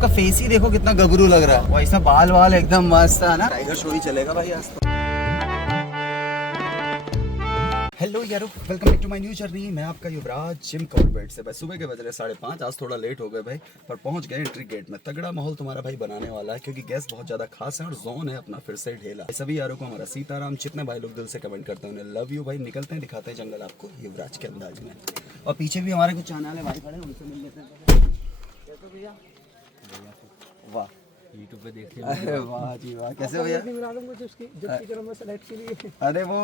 उसका फेस ही देखो कितना गबरू लग रहा है, वैसा बाल वाल एकदम मस्त है ना। टाइगर शो ही चलेगा भाई आज तो। हेलो यारो, welcome back to my new journey. मैं आपका युवराज जिम कॉर्बेट से। भाई सुबह के बज रहे 5:30, आज थोड़ा लेट हो गए भाई, पर पहुंच गए एंट्री गेट में। तगड़ा माहौल तुम्हारा भाई बनाने वाला है, क्योंकि गेस्ट बहुत ज्यादा खास है और जोन है अपना फिर से ढेला। सभी यारों को हमारा सीताराम। जितने भाई लोग दिल से कमेंट करते हैं उन्हें लव यू भाई। निकलते हैं, दिखाते हैं जंगल आपको युवराज के अंदाज में। और पीछे भी हमारे कुछ चाहने वाले भाई खड़े हैं, उनसे मिल लेते हैं। कैसे भैया? वाह, यूट्यूब पे देखते हैं। अरे वाह जी वाह, कैसे भैया? अरे वो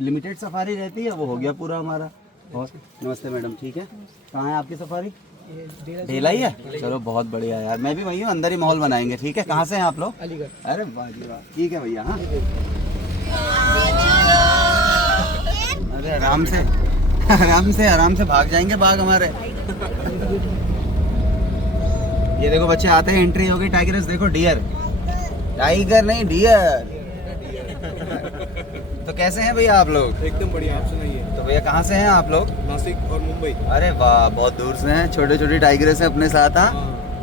लिमिटेड सफारी रहती है, वो हो गया पूरा हमारा। और नमस्ते मैडम, ठीक है। कहाँ है आपकी सफारी? ढेला ही है, चलो बहुत बढ़िया यार। मैं भी वही हूँ, अंदर ही माहौल बनाएंगे, ठीक है। कहाँ से हैं आप लोग? अलीगढ़। अरे वाह जी वाह, ठीक है भैया। हाँ अरे आराम से आराम से भाग जाएंगे बाघ हमारे। ये देखो बच्चे आते हैं, एंट्री होगी। टाइगर्स देखो, डियर, टाइगर नहीं डियर। तो कैसे हैं भैया आप लोग? एकदम बढ़िया, आप सुनाइए। तो भैया कहाँ से हैं आप लोग? नासिक और मुंबई। अरे वाह, बहुत दूर से हैं। छोटे छोटे टाइगर्स हैं अपने साथ। हाँ,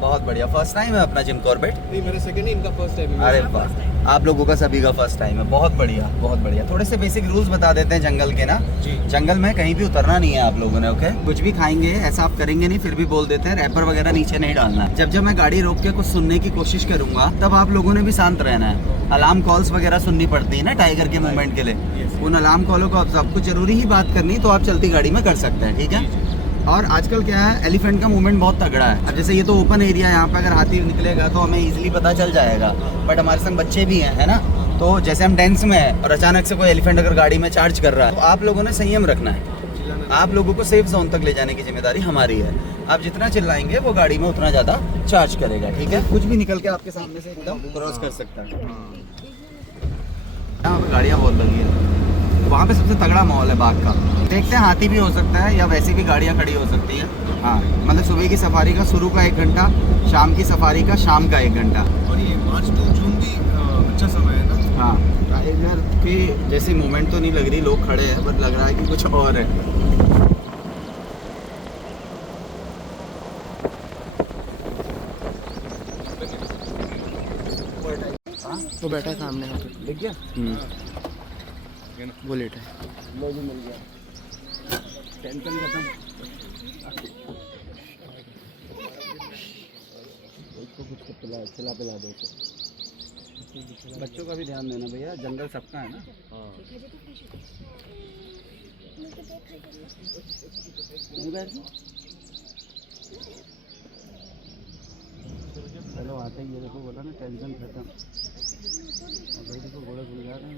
बहुत बढ़िया। फर्स्ट टाइम है अपना जिम कॉर्बेट? नहीं, मेरा सेकंड ही, इनका फर्स्ट टाइम है। अरे वाह, आप लोगों का सभी का फर्स्ट टाइम है। बहुत बढ़िया बहुत बढ़िया। थोड़े से बेसिक रूल्स बता देते हैं जंगल के ना जी। जंगल में कहीं भी उतरना नहीं है आप लोगों ने, ओके? कुछ भी खाएंगे ऐसा आप करेंगे नहीं, फिर भी बोल देते हैं रैपर वगैरह नीचे नहीं डालना है। जब मैं गाड़ी रोक के कुछ सुनने की कोशिश करूंगा, तब आप लोगों ने भी शांत रहना है। अलार्म कॉल्स वगैरह सुननी पड़ती है ना टाइगर के मूवमेंट के लिए, उन अलार्म कॉलों को आप सबको जरूरी ही बात करनी, तो आप चलती गाड़ी में कर सकते हैं, ठीक है। और आजकल क्या है, एलिफेंट का मूवमेंट बहुत तगड़ा है। अब जैसे ये तो ओपन एरिया है, यहाँ पे अगर हाथी निकलेगा तो हमें इजीली पता चल जाएगा, बट हमारे संग बच्चे भी हैं, है ना। तो जैसे हम डेंस में है और अचानक से कोई एलिफेंट अगर गाड़ी में चार्ज कर रहा है, तो आप लोगों ने संयम रखना है। आप लोगों को सेफ जोन तक ले जाने की जिम्मेदारी हमारी है। आप जितना चिल्लाएंगे वो गाड़ी में उतना ज्यादा चार्ज करेगा, ठीक है। कुछ भी निकल के आपके सामने से एकदम क्रॉस कर सकता है। यहाँ पे गाड़ियाँ बहुत लगी है, वहाँ पे सबसे तगड़ा माहौल है बाघ का। देखते हैं, हाथी भी हो सकता है या वैसी भी गाड़ियाँ खड़ी हो सकती है। हाँ, मतलब सुबह की सफारी का शुरू का 1 घंटा, शाम की सफारी का शाम का 1 घंटा। और ये मार्च टू जून भी अच्छा समय है ना। हाँ, टाइगर की जैसी मूवमेंट तो नहीं लग रही, लोग खड़े हैं, बट लग रहा है कि कुछ और है। वो बैठा है सामने, यहाँ पे दिख गया। वो लेट है। लो जी, मिल गया, टेंशन खत्म। उसको कुछ खिला पिला दो। बच्चों का भी ध्यान देना भैया, जंगल सबका है ना। चलो आते ही, ये देखो बोला ना, टेंशन खत्म। और भाई देखो घोड़े खुल जा रहे हैं,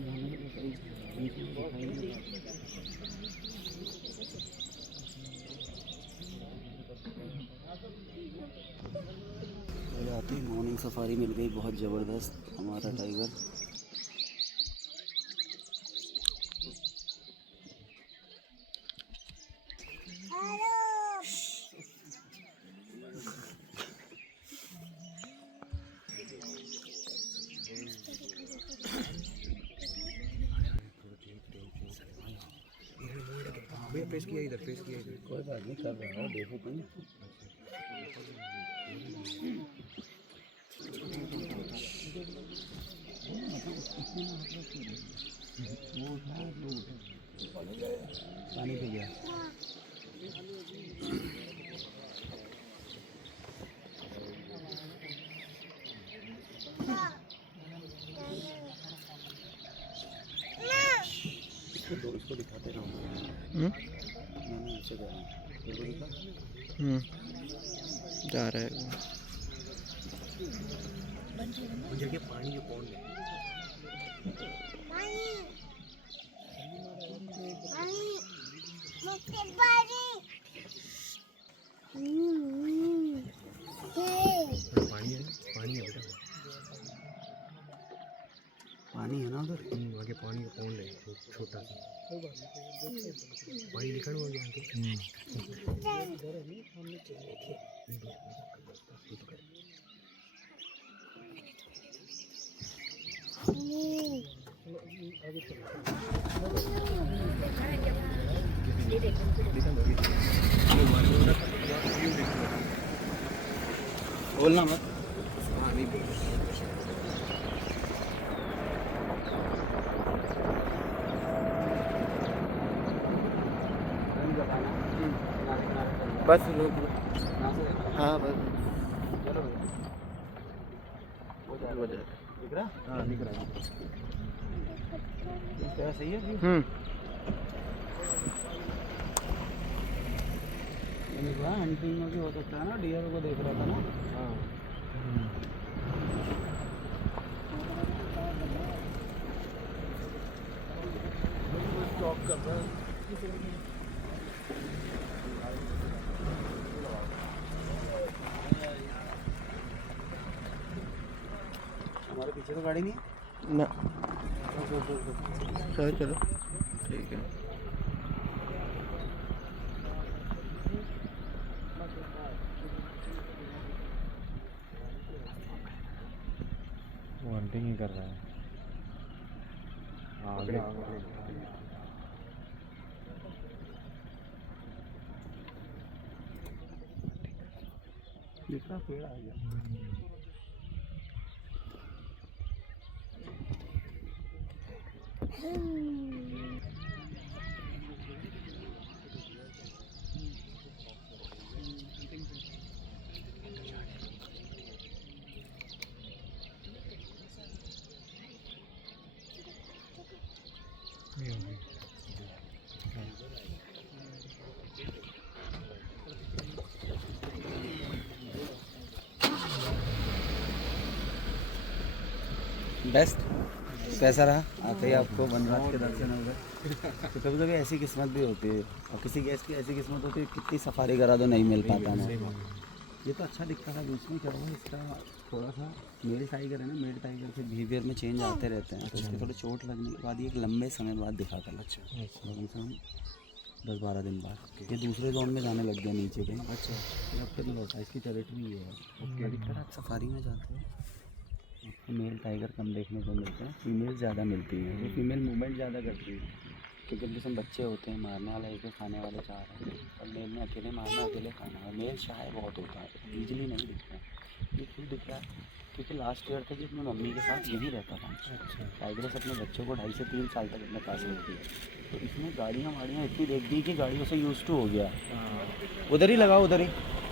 आती मॉर्निंग सफारी मिल गई, बहुत ज़बरदस्त। हमारा टाइगर भैया प्रेस किया इधर, प्रेस किया इधर। कोई बात नहीं, कर रहा है, देखो कहीं। पानी पी गया। इसको दिखाते रहो। जा रहा है जगह पानी जो कौन है। पानी है ना उधर, आगे पानी का पौंड है, छोटा सा पानी निकल हुआ यहाँ बोलना मत। बस यहाँ से देखो। हाँ बस चलो भैया, हो जाएगा। दिख रहा? हाँ दिख रहा है। इस तरह सही है व्यू? हंटिंग में भी हो सकता है ना, डियर को देख रहा था ना। हाँ स्टॉप कर रहा है। हमारे पीछे तो गाड़ी नहीं है। ना चलो चलो ठीक है। वो हंटिंग ही कर रहा है। आगे दिख रहा पेड़ आ गया। बेस्ट कैसा रहा? आते ही आपको वनराज के दर्शन हो गए। तो कभी कभी ऐसी किस्मत भी होती है, और किसी गेस्ट की ऐसी किस्मत होती है, कितनी सफारी करा दो नहीं मिल पाता ना। ये तो अच्छा दिखता था बीच में, क्या हुआ इसका थोड़ा सा मेल टाइगर है ना, मेल टाइगर के बिहेवियर में चेंज आते रहते हैं, तो इसके थोड़े चोट लगने के बाद ये एक लंबे समय बाद दिखा था। अच्छा, कम से कम 10-12 दिन बाद ये दूसरे जोन में जाने लग गया नीचे कहीं। अच्छा, अब फिर लौटा, इसकी टेरिटरी ये है। अधिकतर आप सफारी में जाते हो आपको मेल टाइगर कम देखने को मिलते हैं, फीमेल ज़्यादा मिलती हैं। वो फीमेल मूवमेंट ज़्यादा करती है, क्योंकि उनके संग बच्चे होते हैं, मारने वाला एक खाने वाले 4 हैं, और मेल में अकेले मारना अकेले खाना है। मेल शाय बहुत होता है, ईजिली नहीं दिखता है। ये क्यों दिख रहा है? क्योंकि लास्ट ईयर तक ये अपनी मम्मी के साथ यहीं रहता था। अच्छा, टाइगरस अपने बच्चों को 2.5 से 3 साल तक अपने पास रखती है। तो इसने गाड़ियाँ वाड़ियाँ इतनी देख दी कि गाड़ियों से यूज टू हो गया। उधर ही लगाओ, उधर ही,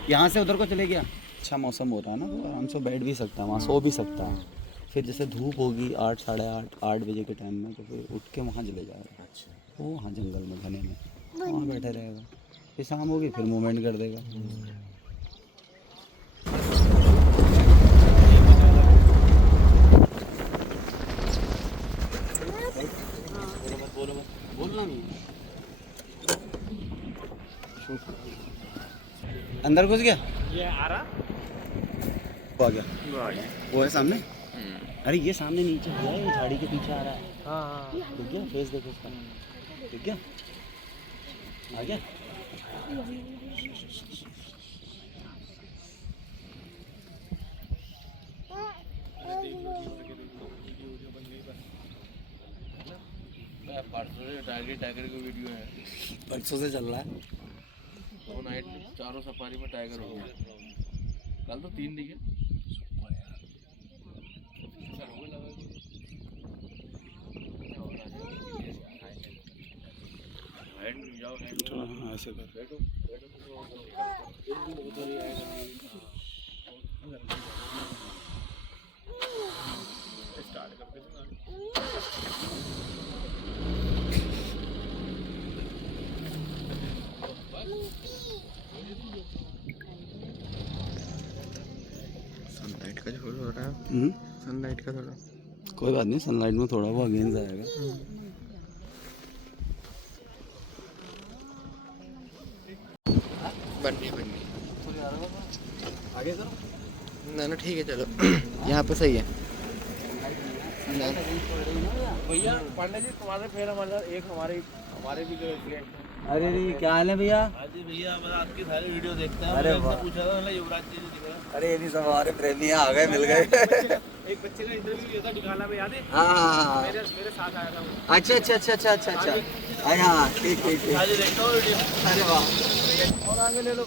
यहाँ से उधर को चले गया। अच्छा मौसम हो रहा है ना, तो आराम से बैठ भी सकता है, वहाँ सो भी सकता है। फिर जैसे धूप होगी 8, साढ़े 8 बजे के टाइम में, तो फिर उठ के वहाँ चले जाएगा। अच्छा, वो वहाँ जंगल में घने में वहाँ बैठे रहेगा। फिर शाम होगी फिर मूवमेंट कर देगा। बोलना नहीं, अंदर घुस गया। ये आ रहा वो आ गया, वो है सामने। अरे ये सामने नीचे गया है, झाड़ी के पीछे आ रहा है। हाँ दिख गया फेस, देखो उसका, दिख गया, आ गया। टाइगर की वीडियो है, परसों से चल रहा है। तो नाइट में चारों सफारी में टाइगर हो गया। कल तो 3 दिखे। ऐसे कर बैठो स्टार्ट कर सनलाइट का जो हो रहा है, सनलाइट का थोड़ा कोई बात नहीं, सनलाइट में थोड़ा वो अगेंस्ट आएगा। बननी आगे करो ना ठीक है चलो। यहाँ पे सही है। भैया पांडे जी तुम्हारे फिर हमारे एक हमारे भी जो क्लाइंट अरे नहीं, क्या हाल है भैया? जी भैया हम आपकी सारी वीडियो देखते हैं। अरे वाह, पूछा था मतलब युवराज जी दिख रहा। अरे ये नहीं, सब हमारे प्रेमी आ गए, मिल गए। एक बच्चे का इंटरव्यू लिया था दिखाना में, याद है? हाँ, मेरे साथ आया था वो। अच्छा। अरे हाँ, ठीक। आज देखता हूँ वीडियो। अरे वाह, और आगे ले लो।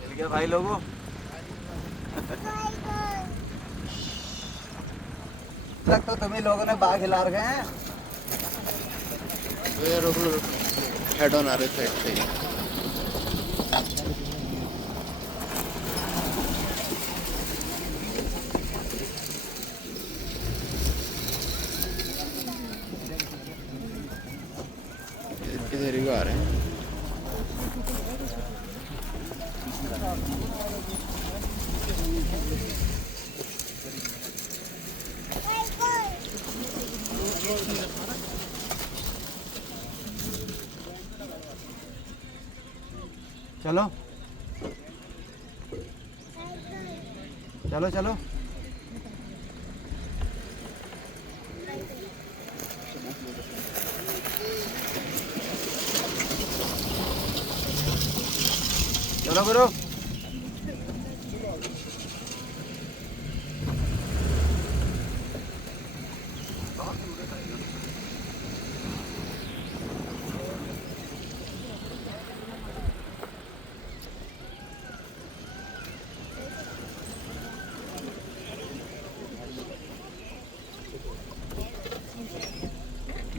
मिल गया भाई लोगों। तक तो तुम्ही लोगों ने बाघ हिला रखे हैं। रुक रुक, हेड ऑन आ रहे साइड से। किधर ही आ रहे हैं। चलो चलो चलो। चलो गुरु।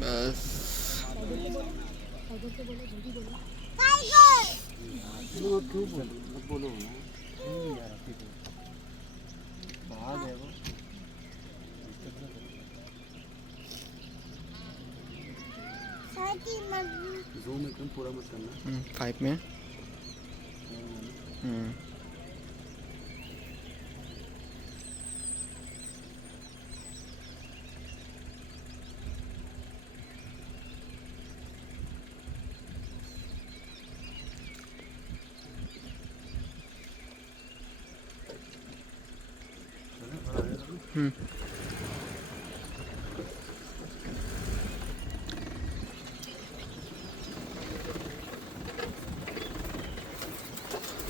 बस ज़ूम एकदम पूरा मत करना। 5 में।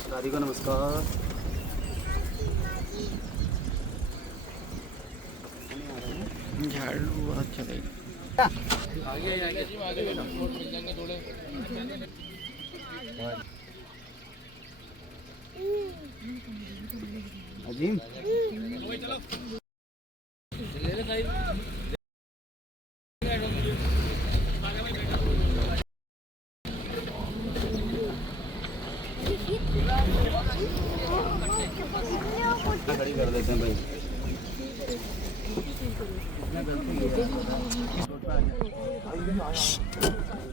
दादी को नमस्कार। झाड़ू बहुत चलेगी। अजीम खड़ी कर देते हैं भाई।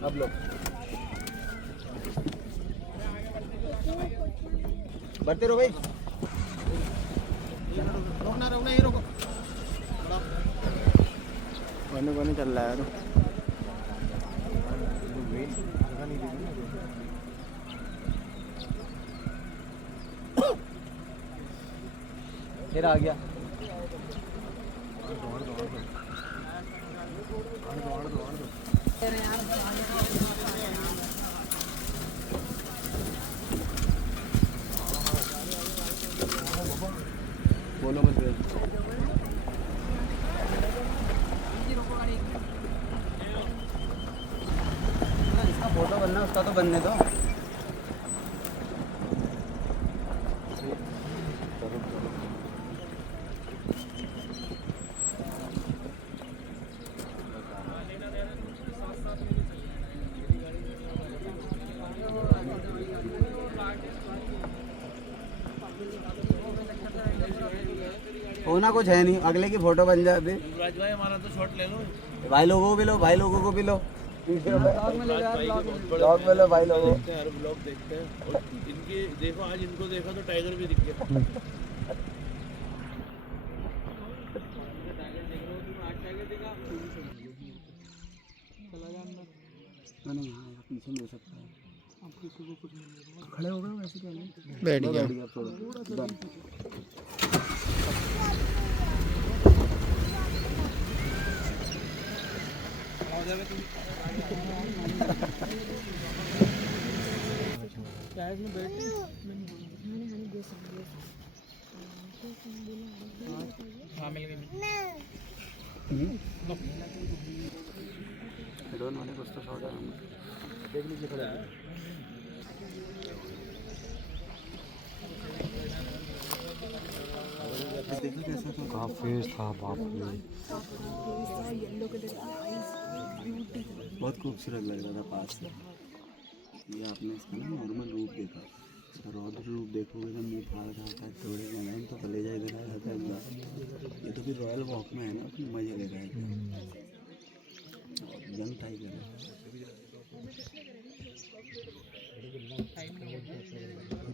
अब लो बढ़ते रहो भाई। रोकना ये रोको। कोने चल रहा है यार। फिर आ गया। बोलो मत। इसका फोटो बनना, उसका तो बनने दो। होना कुछ है नहीं, अगले की फोटो बन जाती। युवराज भाई हमारा तो शॉट ले लो। भाई लोगों को भी लो, भाई लोगों को भी लो। ब्लॉग में लो भाई लोगों। हर ब्लॉग देखते हैं और इनके देखो, आज इनको देखा तो टाइगर भी दिख गया। नहीं हाँ पीछे नहीं हो सकता है। आप किसी को कुछ नहीं खड़े हो गए वैसे क्या नहीं बैठ गया। वाले कुछ तो शॉट है। देखो कैसा था, काफी था बाप रे। बहुत खूबसूरत लग रहा था पास से। ये आपने इसका ना नॉर्मल रूप देखा, इसका रौद्र रूप देखोगे जब मुँह फाड़ खाता है, थोड़े लगाएं तो कलेजा इधर आ जाता है एकदम। ये तो फिर रॉयल वॉक में है ना, फिर मजे ले रहा है। यंग टाइगर है।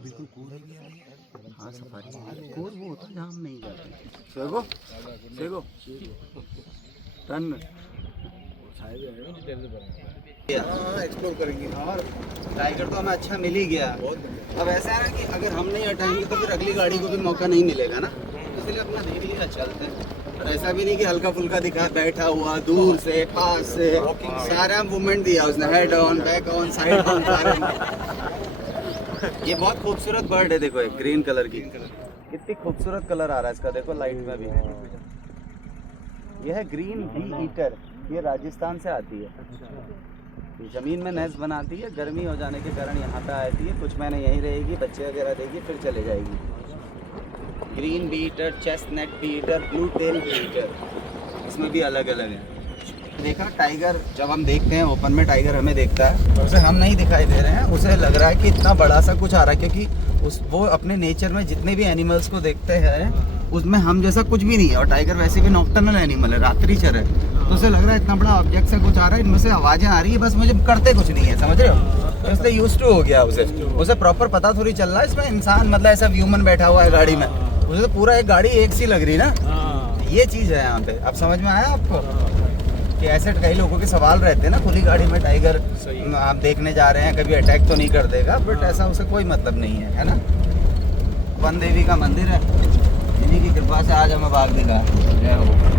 देखो कोर भी है। हाँ सफारी कोर वो होता है जहाँ हम नहीं जाते। सेगो सेगो टन एक्सप्लोर करेंगे। और टाइगर तो हमें अच्छा मिल ही गया। अब ऐसा है ना कि अगर हम नहीं हटाएंगे तो फिर अगली गाड़ी को भी मौका नहीं मिलेगा ना, इसलिए अपना धीरे धीरे चलते हैं। और ऐसा भी नहीं कि हल्का फुल्का दिखा, बैठा हुआ दूर से पास से सारा मूवमेंट दिया उसने, head on back on side on सारे। ये बहुत खूबसूरत बर्ड है, देखो एक ग्रीन कलर की, कितनी खूबसूरत कलर आ रहा है इसका, देखो लाइट में भी। ये है ग्रीन बी ईटर, ये राजस्थान से आती है। ये ज़मीन में नेस्ट बनाती है, गर्मी हो जाने के कारण यहाँ पे आती है, कुछ महीने यहीं रहेगी, बच्चे वगैरह देगी, फिर चले जाएगी। Green bee eater, chestnut bee eater, blue tail bee eater, इसमें भी अलग अलग है। देखा टाइगर जब हम देखते हैं ओपन में, टाइगर हमें देखता है तो उसे हम नहीं दिखाई दे रहे हैं, उसे लग रहा है कि इतना बड़ा सा कुछ आ रहा है, क्योंकि वो अपने नेचर में जितने भी एनिमल्स को देखते हैं उसमें हम जैसा कुछ भी नहीं है। और टाइगर वैसे भी नॉक्टर्नल एनिमल है, रात्रिचर है, तो उसे लग रहा है इतना बड़ा ऑब्जेक्ट से कुछ आ रहा है, इनमें से आवाज़ें आ रही है, बस मुझे करते कुछ नहीं है, समझ रहे हो। तो इसलिए यूज्ड टू हो गया उसे प्रॉपर पता थोड़ी चल रहा है इसमें इंसान मतलब ऐसा ह्यूमन बैठा हुआ है गाड़ी में, उसे तो पूरा एक गाड़ी एक सी लग रही ना। ये चीज़ है यहाँ पे। अब समझ में आया आपको कि ऐसे कई लोगों के सवाल रहते हैं ना, खुली गाड़ी में टाइगर आप देखने जा रहे हैं, कभी अटैक तो नहीं कर देगा, बट ऐसा उसे कोई मतलब नहीं है, है ना। वन देवी का मंदिर है, इन्हीं की कृपा से आज हमें बाग दिखा।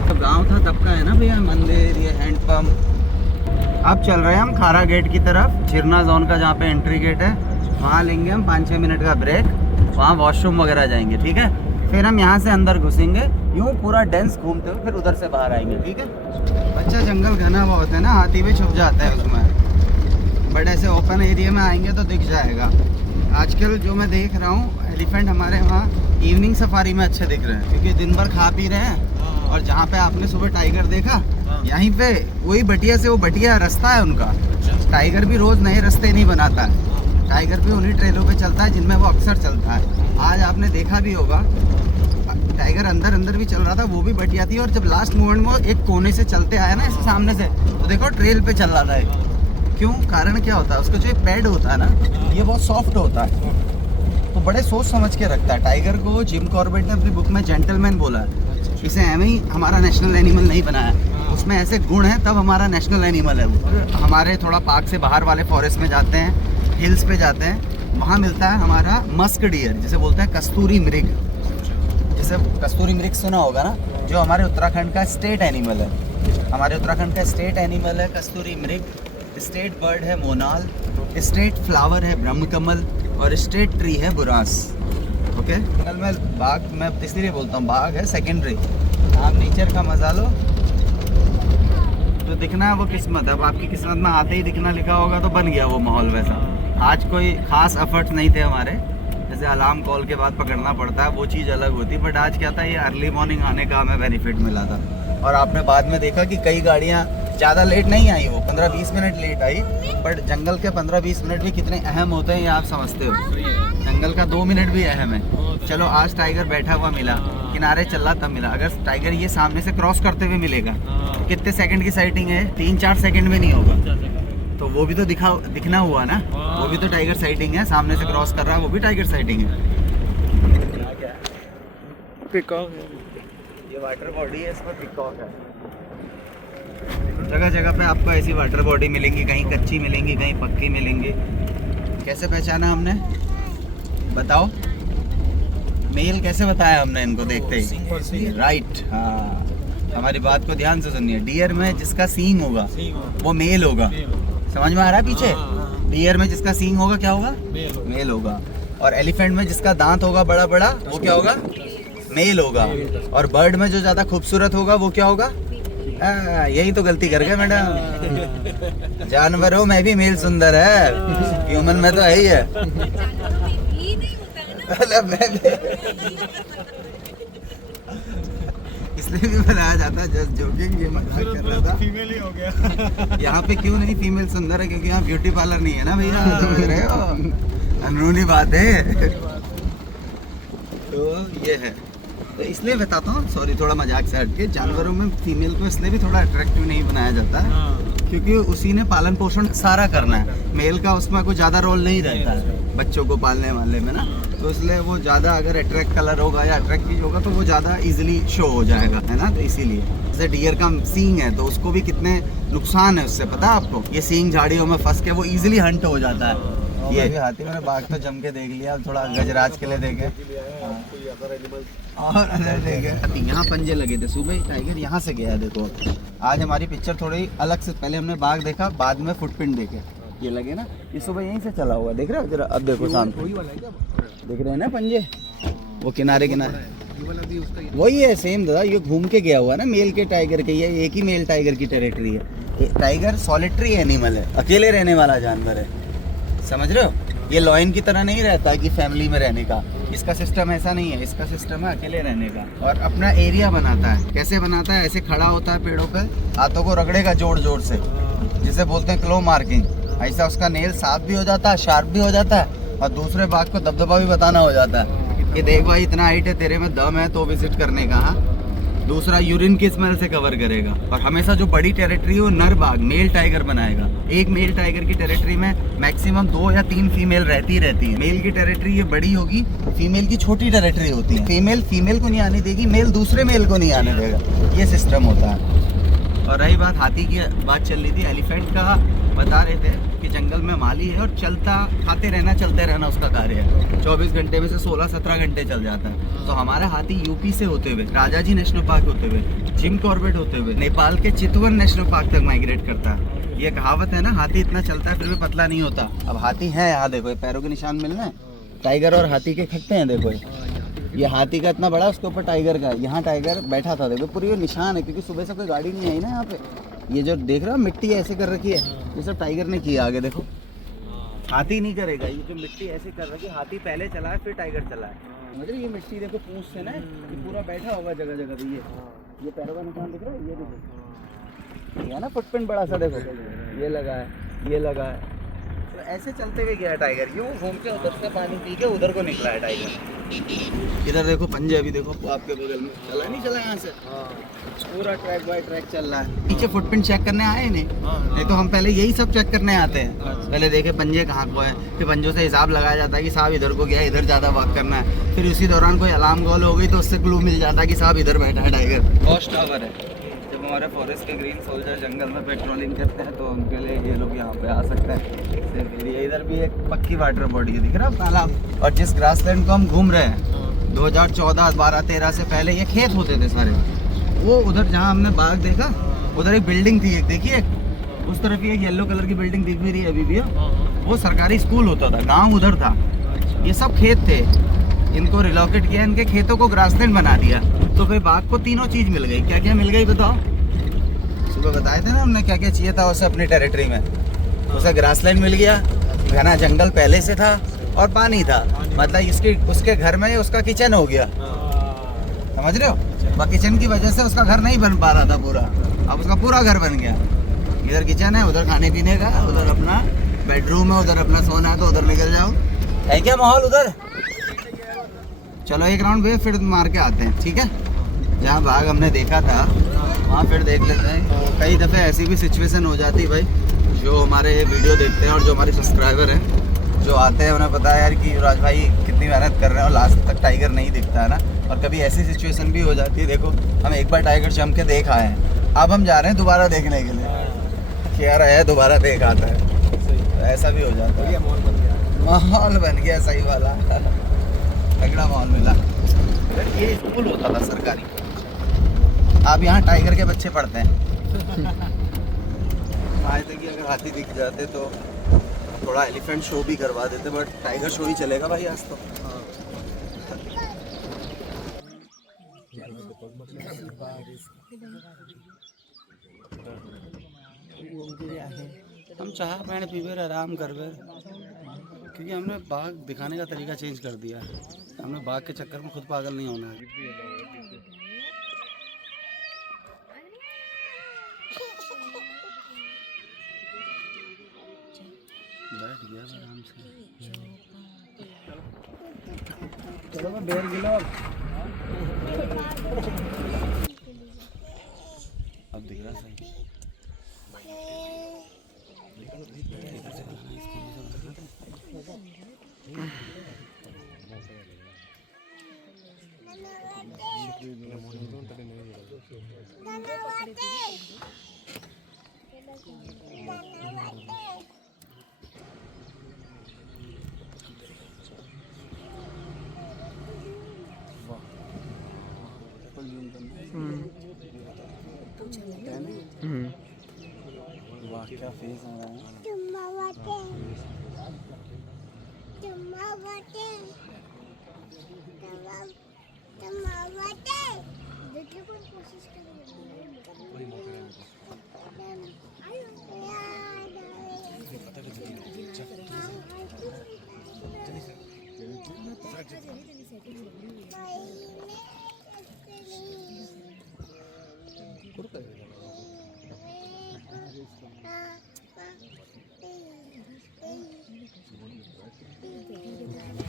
तो गांव था तब का है ना भैया मंदिर, ये हैंडपम्प। अब चल रहे हैं हम खारा गेट की तरफ, झिरना जोन का जहाँ पे एंट्री गेट है, वहाँ लेंगे हम 5-6 मिनट का ब्रेक, वहाँ वॉशरूम वगैरह जाएंगे, ठीक है। फिर हम यहाँ से अंदर घुसेंगे, यूँ पूरा डेंस घूमते हुए फिर उधर से बाहर आएंगे, ठीक है। अच्छा जंगल घना बहुत है ना, हाथी भी छुप जाता है उसमें, बट ऐसे ओपन एरिया में आएंगे तो दिख जाएगा। आजकल जो मैं देख रहा हूँ एलिफेंट हमारे वहाँ इवनिंग सफारी में अच्छे दिख रहे हैं, क्योंकि दिन भर खा पी रहे हैं। और जहाँ पे आपने सुबह टाइगर देखा, यहीं पे वही बटिया से वो बटिया रास्ता है उनका। टाइगर भी रोज़ नए रास्ते नहीं बनाता है, टाइगर भी उन्हीं ट्रेलों पे चलता है जिनमें वो अक्सर चलता है। आज आपने देखा भी होगा टाइगर अंदर भी चल रहा था, वो भी बटिया थी, और जब लास्ट मोमेंट में एक कोने से चलते आया ना इसके सामने से, तो देखो ट्रेल पे चल रहा था। क्यों, कारण क्या होता है, उसका जो पैड होता है ना ये बहुत सॉफ्ट होता है, तो बड़े सोच समझ के रखता है। टाइगर को जिम कॉर्बेट ने अपनी बुक में जेंटलमैन बोला है, इसे एवं ही हमारा नेशनल एनिमल नहीं बनाया, उसमें ऐसे गुण हैं तब हमारा नेशनल एनिमल है वो। हमारे थोड़ा पार्क से बाहर वाले फॉरेस्ट में जाते हैं, हिल्स पे जाते हैं, वहाँ मिलता है हमारा मस्क डियर, जिसे बोलते हैं कस्तूरी मृग। जैसे कस्तूरी मृग सुना होगा ना, जो हमारे उत्तराखंड का स्टेट एनिमल है, हमारे उत्तराखंड का स्टेट एनिमल है कस्तूरी मृग। स्टेट बर्ड है मोनाल, स्टेट फ्लावर है ब्रह्मकमल, और स्टेट ट्री है बुरांस। ओके, में बाग मैं इसीलिए बोलता हूँ बाग है सेकेंडरी, आप नेचर का मजा लो। तो दिखना है वो किस्मत, अब आपकी किस्मत में आते ही दिखना लिखा होगा तो बन गया वो माहौल वैसा। आज कोई खास एफर्ट्स नहीं थे हमारे, जैसे अलार्म कॉल के बाद पकड़ना पड़ता है वो चीज़ अलग होती, बट आज क्या था, ये अर्ली मॉर्निंग आने का हमें बेनिफिट मिला था। और आपने बाद में देखा कि कई गाड़ियाँ ज़्यादा लेट नहीं आई, वो 15-20 मिनट लेट आई, बट जंगल के 15-20 मिनट भी कितने अहम होते हैं ये आप समझते हो। जंगल का 2 मिनट भी अहम है। चलो आज टाइगर बैठा हुआ मिला, किनारे चल रहा तब मिला, अगर टाइगर ये सामने से क्रॉस करते हुए मिलेगा कितने सेकंड की साइटिंग है, 3-4 सेकंड में नहीं होगा, तो वो भी तो दिखना हुआ ना, वो भी तो टाइगर साइटिंग है, सामने से क्रॉस कर रहा है वो भी टाइगर साइटिंग है। पिकॉक, ये वाटर बॉडी है, इसमें पिकॉक है। जगह जगह पे आपको ऐसी वाटर बॉडी मिलेंगी, कहीं कच्ची मिलेंगी, कहीं पक्की मिलेंगी। कैसे पहचाना हमने, बताओ, मेल कैसे बताया हमने इनको देखते ही, राइट। हाँ, हमारी बात को ध्यान से सुनिए, डियर में जिसका सींग होगा वो मेल होगा, समझ में आ रहा है पीछे। डियर में जिसका सींग होगा क्या होगा, मेल होगा। और एलिफेंट में जिसका दांत होगा बड़ा वो क्या होगा, मेल होगा। और बर्ड में जो ज़्यादा खूबसूरत होगा वो क्या होगा, यही तो गलती कर गए मैडम। जानवरों में भी मेल सुंदर है, ह्यूमन में तो है ही है। इसलिए भी बनाया जाता है जस्ट जोकिंग, ये मजाक कर रहा था। फीमेल ही हो गया। यहाँ पे क्यों नहीं फीमेल सुंदर है? क्योंकि यहाँ ब्यूटी पार्लर नहीं है ना भैया, समझ रहे हो? अंदरूनी बात है। तो ये है, तो इसलिए बताता हूँ, सॉरी थोड़ा मजाक से हटके, जानवरों में फीमेल को इसलिए भी थोड़ा अट्रैक्टिव नहीं बनाया जाता है क्योंकि उसी ने पालन पोषण सारा करना है। मेल का उसमें कोई ज़्यादा रोल नहीं रहता है बच्चों को पालने वाले में ना, तो इसलिए वो ज़्यादा अगर अट्रैक्ट कलर होगा या अट्रैक्टिव होगा तो वो ज़्यादा इजीली शो हो जाएगा, है ना। तो इसीलिए जैसे डियर का सींग है तो उसको भी कितने नुकसान है उससे, पता है आपको? ये सींग झाड़ियों में फंस के वो इजीली हंट हो जाता है। ये भी हाथी मैंने बाघ तो जम के देख लिया, अब थोड़ा गजराज के लिए देखे और अदर देखे। यहाँ पंजे लगे थे सुबह ही, टाइगर यहाँ से गया। देखो आज हमारी पिक्चर थोड़ी अलग से, पहले हमने बाघ देखा, बाद में फुटप्रिंट देखे, ये लगे ना, ये सुबह यहीं से चला हुआ, देख रहे हो जरा? अब देखो सामने दिख रहे हैं ना पंजे, वो किनारे किनारे वही है सेम दादा। ये घूम के गया हुआ है ना मेल के टाइगर के, ये एक ही मेल टाइगर की टेरिटरी है। टाइगर सॉलिटरी एनिमल है, अकेले रहने वाला जानवर है, समझ रहे हो? ये लॉयन की तरह नहीं रहता कि फैमिली में रहने का, इसका सिस्टम ऐसा नहीं है। इसका सिस्टम है अकेले रहने का और अपना एरिया बनाता है। कैसे बनाता है? ऐसे खड़ा होता है पेड़ों पे, हाथों को रगड़ेगा जोर जोर से, जिसे बोलते हैं क्लो मार्किंग। ऐसा उसका नेल साफ भी हो जाता है, शार्प भी हो जाता है और दूसरे बाघ को दबदबा भी बताना हो जाता है कि देख भाई इतना हाइट है, तेरे में दम है तो विजिट करने का। दूसरा यूरिन की स्मेल से कवर करेगा और हमेशा जो बड़ी टेरिटरी है वो नर बाघ मेल टाइगर बनाएगा। एक मेल टाइगर की टेरिटरी में मैक्सिमम 2 या 3 फीमेल रहती है। मेल की टेरिटरी ये बड़ी होगी, फीमेल की छोटी टेरिटरी होती है। फीमेल को नहीं आने देगी, मेल दूसरे मेल को नहीं आने देगा, ये सिस्टम होता है। और रही बात हाथी की बात चल रही थी, एलिफेंट का बता रहे थे कि जंगल में माली है और खाते रहना, चलते रहना उसका कार्य है। 24 घंटे में से 16-17 घंटे चल जाता है। तो हमारा हाथी यूपी से होते हुए राजाजी नेशनल पार्क होते हुए, जिम कॉर्बेट होते हुए नेपाल के चितवन नेशनल पार्क तक माइग्रेट करता है। ये कहावत है ना, हाथी इतना चलता है फिर भी पतला नहीं होता। अब हाथी है यहाँ देखो, पैरों के निशान मिल रहे हैं, टाइगर और हाथी के खट्टे हैं। देखो ये हाथी का इतना बड़ा, उसके ऊपर टाइगर का, यहाँ टाइगर बैठा था। देखो पूरी निशान है क्योंकि सुबह से कोई गाड़ी नहीं आई ना यहाँ पे। ये जो देख रहे हो मिट्टी ऐसे कर रखी है, ये सब टाइगर ने किया। आगे देखो हाथी नहीं करेगा, ये जो मिट्टी ऐसे कर रखी है, हाथी पहले चला है फिर टाइगर चला है। मतलब ये मिट्टी देखो पूंछ से ना, ये पूरा बैठा होगा जगह जगह पे। ये पैरों का निशान दिख रहा है, ये देखो, ये है ना फुटप्रिंट बड़ा सा, देखो ये लगा है, ये लगा है। तो ऐसे चलते हुए गया टाइगर, यूँ घूम के उधर से पानी पी के उधर को निकला है टाइगर। इधर देखो पंजे, अभी देखो आपके बगल में चला नहीं, चला यहाँ से पूरा ट्रैक बाय ट्रैक चल रहा है। पीछे फुटप्रिंट चेक करने आए नहीं तो हम पहले यही सब चेक करने आते हैं। पहले देखे पंजे कहाँ को है, फिर पंजों से हिसाब लगाया जाता है कि साहब इधर को गया, इधर ज़्यादा वॉक करना है। फिर उसी दौरान कोई अलार्म कॉल हो गई तो उससे क्लू मिल जाता है कि साहब इधर बैठा है टाइगर। वॉच टावर है, जब हमारे फॉरेस्ट के ग्रीन सोल्जर जंगल में पेट्रोलिंग करते हैं तो उनके लिए ये लोग यहाँ पे आ सकते हैं। इधर भी एक पक्की वाटर बॉडी है, दिख रहा है तालाब। और जिस ग्रासलैंड को हम घूम रहे हैं 2014, 12, 13 से पहले ये खेत होते थे सारे। वो उधर जहाँ हमने बाघ देखा उधर एक बिल्डिंग थी, एक देखिए उस तरफ ही एक येलो कलर की बिल्डिंग दिख भी रही है अभी भी, वो सरकारी स्कूल होता था, गांव उधर था। ये सब खेत थे, इनको रिलोकेट किया, इनके खेतों को ग्रासलैंड बना दिया। तो फिर बाघ को तीनों चीज़ मिल गई। क्या क्या मिल गई बताओ? सुबह बताए थे ना हमने क्या क्या चाहिए था उसे अपनी टेरिटरी में। उसे ग्रासलैंड मिल गया, घना जंगल पहले से था और पानी था, मतलब उसके घर में उसका किचन हो गया, समझ रहे हो? वह किचन की वजह से उसका घर नहीं बन पा रहा था पूरा, अब उसका पूरा घर बन गया। इधर किचन है, उधर खाने पीने का, उधर अपना बेडरूम है, उधर अपना सोना है तो उधर निकल जाओ। है क्या माहौल उधर? चलो एक राउंड भैया फिर मार के आते हैं, ठीक है? जहाँ बाघ हमने देखा था वहाँ फिर देख लेते हैं। कई दफ़े ऐसी भी सिचुएशन हो जाती है भाई, जो हमारे वीडियो देखते हैं और जो हमारे सब्सक्राइबर हैं जो आते हैं उन्हें पता है यार कि युवराज भाई कितनी मेहनत कर रहे हैं और लास्ट तक टाइगर नहीं दिखता है ना। और कभी ऐसी सिचुएशन भी हो जाती है, देखो हम एक बार टाइगर जम के देख आए हैं, अब हम जा रहे हैं दोबारा देखने के लिए, क्या रहा है दोबारा देख आता है, तो ऐसा भी हो जाता है। माहौल बन गया सही वाला, तगड़ा माहौल मिला। ये स्कूल होता था सरकारी, अब यहाँ टाइगर के बच्चे पढ़ते हैं। आए थे कि अगर हाथी दिख जाते तो थोड़ा एलिफेंट शो भी करवा देते, बट टाइगर शो ही चलेगा भाई आज तो। हम चाह पैण पीबे आराम करबे, क्योंकि हमने बाग दिखाने का तरीका चेंज कर दिया है। हमने बाग के चक्कर में खुद पागल नहीं होना है। बैठ गया आराम से। चलो मैं 1.5 किलो अब दिख रहा सही। वाह क्या फेस आ रहा है।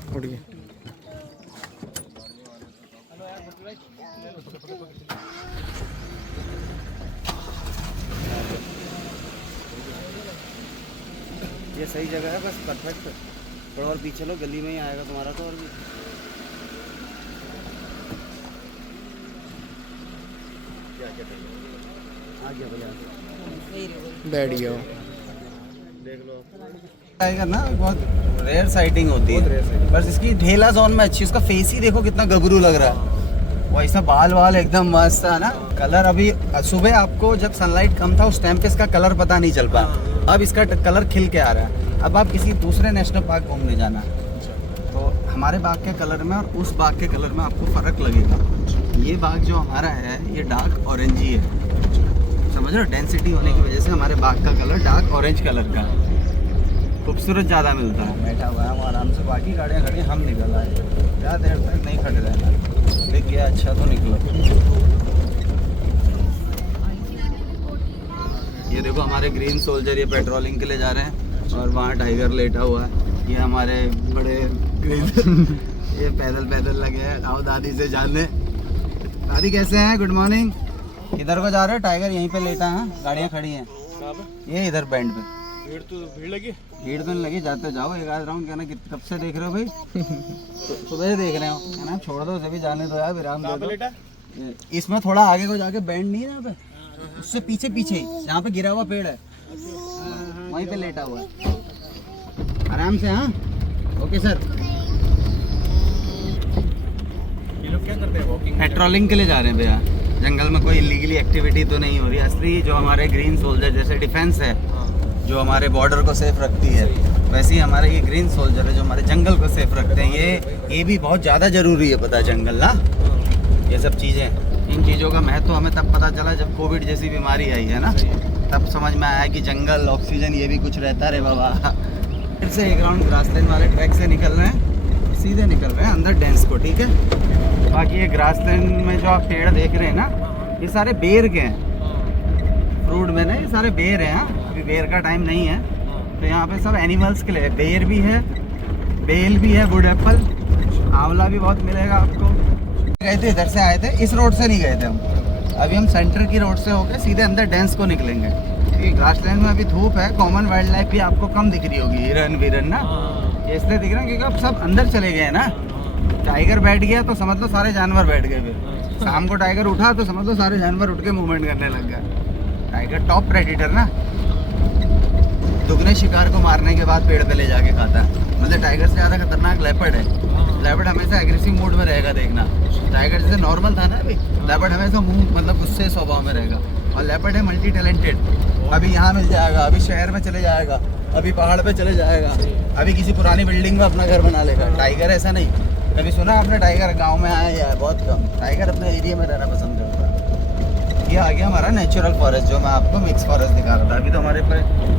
उड़ गया। ये सही जगह है, बस परफेक्ट। थोड़ा और पीछे लो, गली में ही आएगा तुम्हारा तो। और भी आ गया भैया, बैठ गया। देख लो टाइगर ना, बहुत रेयर साइटिंग होती है। बस इसकी ढेला जोन में अच्छी, उसका फेस ही देखो कितना गबरू लग रहा है। वैसा बाल वाल एकदम मस्त है ना। कलर अभी सुबह आपको जब सनलाइट कम था उस टाइम पे इसका कलर पता नहीं चल पाया, अब इसका कलर खिल के आ रहा है। अब आप किसी दूसरे नेशनल पार्क घूमने जाना तो हमारे बाग के कलर में और उस बाग के कलर में आपको फ़र्क लगेगा। ये बाग जो हमारा है ये डार्क ऑरेंज ही है, समझ रहे हो। डेंसिटी होने की वजह से हमारे बाग का कलर डार्क ऑरेंज कलर का है, खूबसूरत ज़्यादा मिलता है। बैठा हुआ है हम आराम से, बाकी गाड़ियाँ खड़ी, हम निकल आए। क्या देर तक नहीं खड़े रहना, दिख गया अच्छा तो निकलो। ये देखो हमारे ग्रीन सोल्जर ये पेट्रोलिंग के लिए जा रहे हैं, और वहाँ टाइगर लेटा हुआ है। ये हमारे बड़े ग्रीन ये पैदल पैदल लगे हैं। आओ दादी से जाने। दादी कैसे हैं? Good morning. इधर को जा रहे हैं, टाइगर यहीं पे लेटा है, गाड़ियाँ खड़ी हैं ये इधर बैंड पे। भीड़ तो नहीं लगी, जाते जाओ। एक आध राउंड कहना कब से देख रहे हो भाई? सुबह से देख रहे हो, कहना छोड़ दो उसे भी जाने दो यार, विराम दे दो। इसमें थोड़ा आगे को जाके बैंड नहीं है यहाँ पे, उससे पीछे पीछे ही जहाँ पे गिरा हुआ पेड़ है वहीं पे लेटा हुआ है आराम से। हाँ ओके सर। ये लोग क्या करते हैं? वॉकिंग पेट्रोलिंग के लिए जा रहे हैं भैया। जंगल में कोई इलीगली एक्टिविटी तो नहीं हो रही। असली जो हमारे ग्रीन सोल्जर जैसे डिफेंस है जो हमारे बॉर्डर को सेफ रखती है, वैसे ही हमारे ये ग्रीन सोल्जर है जो हमारे जंगल को सेफ रखते हैं। ये भी बहुत ज़्यादा ज़रूरी है, पता है जंगल ना। ये सब चीज़ें, इन चीज़ों का महत्व हमें तब पता चला जब कोविड जैसी बीमारी आई है ना, तब समझ में आया कि जंगल, ऑक्सीजन, ये भी कुछ रहता रे बाबा। फिर से एक राउंड ग्रास लैंड वाले ट्रैक से निकल रहे हैं, सीधे निकल रहे हैं अंदर डेंस को, ठीक है। बाकी ये ग्रास लैंड में जो आप पेड़ देख रहे हैं ना, ये सारे बेर के हैं। फ्रूट में ना ये सारे बेर हैं। अभी बेर का टाइम नहीं है, तो यहाँ पे सब एनिमल्स के लिए बेर भी है, बेल भी है, वुड एप्पल, आंवला भी बहुत मिलेगा आपको। गए थे इधर से, आए थे इस रोड से नहीं गए थे हम। अभी हम सेंटर की रोड से होकर सीधे अंदर डेंस को निकलेंगे, क्योंकि ग्रासलैंड में अभी धूप है। कॉमन वाइल्ड लाइफ भी आपको कम दिख रही होगी, हिरन वीरन ना, ये इसलिए दिख रहा है क्योंकि अब सब अंदर चले गए हैं ना। टाइगर बैठ गया तो समझ लो सारे जानवर बैठ गए। फिर शाम को टाइगर उठा तो समझ लो सारे जानवर उठ के मूवमेंट करने लग गए। टाइगर टॉप प्रेडिटर ना, दुगने शिकार को मारने के बाद पेड़ पे ले जाके खाता है। मतलब टाइगर से ज़्यादा खतरनाक लेपर्ड है। लेपर्ड हमेशा एग्रेसिव मोड में रहेगा, देखना। टाइगर जैसे नॉर्मल था ना अभी, लेपर्ड हमेशा मुंह मतलब गुस्से स्वभाव में रहेगा। और लेपर्ड है मल्टी टैलेंटेड। अभी यहाँ मिल जाएगा, अभी शहर में चले जाएगा, अभी पहाड़ पे चले जाएगा, अभी किसी पुरानी बिल्डिंग में अपना घर बना लेगा। टाइगर ऐसा नहीं। कभी सुना आपने टाइगर गाँव में आया या? बहुत कम। टाइगर अपने एरिया में रहना पसंद करता है। ये आ गया हमारा नेचुरल फॉरेस्ट, जो मैं आपको मिक्स फॉरेस्ट दिखा रहा था। अभी तो हमारे पे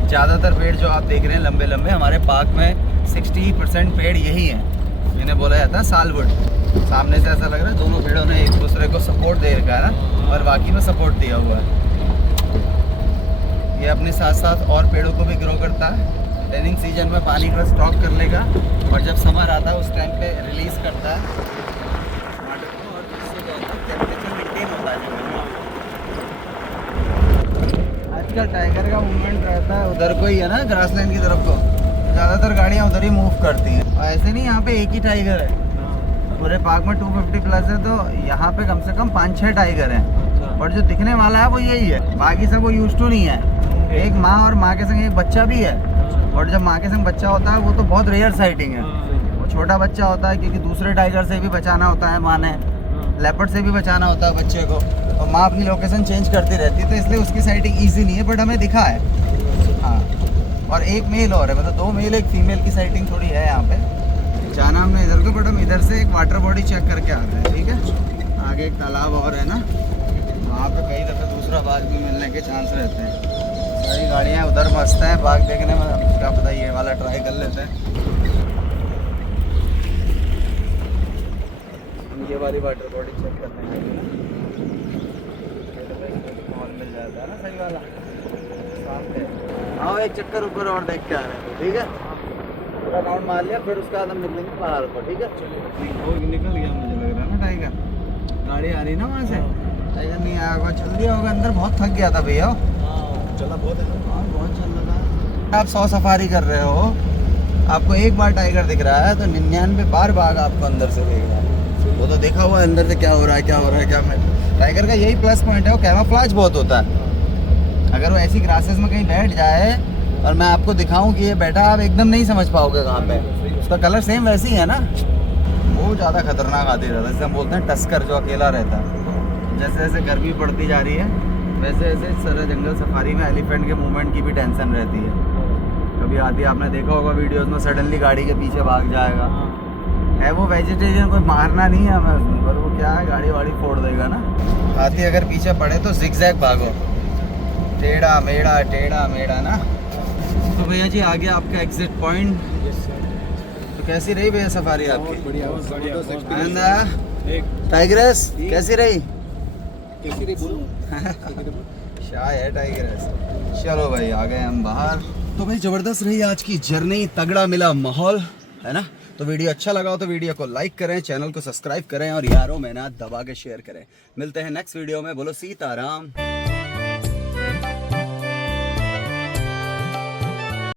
ज़्यादातर पेड़ जो आप देख रहे हैं लंबे लंबे, हमारे पार्क में 60% पेड़ यही हैं जिन्हें बोला जाता है सालवुड। सामने से ऐसा लग रहा है दोनों पेड़ों ने एक दूसरे को सपोर्ट दे रखा है ना, और बाकी में सपोर्ट दिया हुआ है। ये अपने साथ साथ और पेड़ों को भी ग्रो करता है। रेनिंग सीजन में पानी का स्टॉक कर लेगा, और जब समर आता है उस टाइम पे रिलीज करता है वाटर को, और इससे क्या होता है टेम्परेचर मेंटेन होता है जमीन में। आजकल टाइगर का मूवमेंट रहता है उधर को ही है ना, ग्रासलैंड की तरफ को, ज़्यादातर गाड़ियाँ उधर ही मूव करती हैं। और ऐसे नहीं यहाँ पे एक ही टाइगर है, पूरे पार्क में 250 प्लस है, तो यहाँ पे कम से कम 5-6 टाइगर हैं। और जो दिखने वाला है वो यही है, बाकी सब वो यूज टू नहीं है। एक माँ और माँ के संग एक बच्चा भी है, और जब माँ के संग बच्चा होता है वो तो बहुत रेयर साइटिंग है। वो छोटा बच्चा होता है क्योंकि दूसरे टाइगर से भी बचाना होता है माँ ने, लेपर्ड से भी बचाना होता है बच्चे को, और माँ अपनी लोकेशन चेंज करती रहती है, तो इसलिए उसकी साइटिंग ईजी नहीं है, बट हमें दिखा है। हाँ, और एक मेल और है, मतलब 2 मेल 1 फीमेल की साइटिंग थोड़ी है यहाँ पे। जाना हमने इधर को, बट हम इधर से एक वाटर बॉडी चेक करके आते हैं, ठीक है। आगे एक तालाब और है ना, वहाँ पे कई दफ़े दूसरा बाघ भी मिलने के चांस रहते हैं। सारी गाड़ियाँ उधर मस्त हैं बाघ देखने में, हम क्या पता ये वाला ट्राई कर लेते हैं। ये वाली वाटर बॉडी चेक करने के लिए कॉल मिल जाता है ना, सही वाला सामने। आओ एक चक्कर ऊपर और देख के आ रहे हैं, ठीक है। पूरा राउंड मार लिया, फिर उसके बाद हम निकलेंगे पहाड़ पर, ठीक है। वो निकल गया मुझे लग रहा है ना टाइगर, गाड़ी आ रही ना वहाँ से। टाइगर नहीं आया होगा, चल दिया होगा अंदर, बहुत थक गया था भैया, चला बहुत है। हाँ बहुत चल रहा था। आप 100 सफारी कर रहे हो, आपको एक बार टाइगर दिख रहा है तो 99 बार बाघ आपको अंदर से देख रहा है। वो तो देखा हुआ अंदर से क्या हो रहा है क्या हो रहा है क्या। टाइगर का यही प्लस पॉइंट है, वो कैमोफ्लेज बहुत होता है। अगर वो ऐसी ग्रासेस में कहीं बैठ जाए और मैं आपको दिखाऊं कि ये बैठा, आप एकदम नहीं समझ पाओगे कहाँ पे। उसका कलर सेम वैसे ही है ना, वो ज़्यादा खतरनाक आती रहता है। जैसे हम बोलते हैं टस्कर, जो अकेला रहता है। जैसे जैसे गर्मी पड़ती जा रही है वैसे वैसे सारे जंगल सफारी में एलिफेंट के मूवमेंट की भी टेंशन रहती है। कभी आती है, आपने देखा होगा वीडियोस में, सडनली गाड़ी के पीछे भाग जाएगा। है वो वेजिटेरियन, कोई मारना नहीं है हमें उसमें, पर वो क्या है गाड़ी वाड़ी फोड़ देगा ना। हाथी अगर पीछे पड़े तो जिगजैग भागो, टेढ़ा मेढ़ा ना। तो भैया जी आ गया आपका एग्जिट पॉइंट। तो कैसी रही भैया सफारी आपकी? बढ़िया। टाइग्रेस कैसी रही? शाय है टाइग्रेस। चलो भाई आ गए हम बाहर। तो भाई ज़बरदस्त रही आज की जर्नी, तगड़ा मिला माहौल, है ना। तो वीडियो अच्छा लगा हो तो वीडियो को लाइक करें, चैनल को सब्सक्राइब करें, और यारों में ना दबा के शेयर करें। मिलते हैं नेक्स्ट वीडियो में। बोलो सीताराम।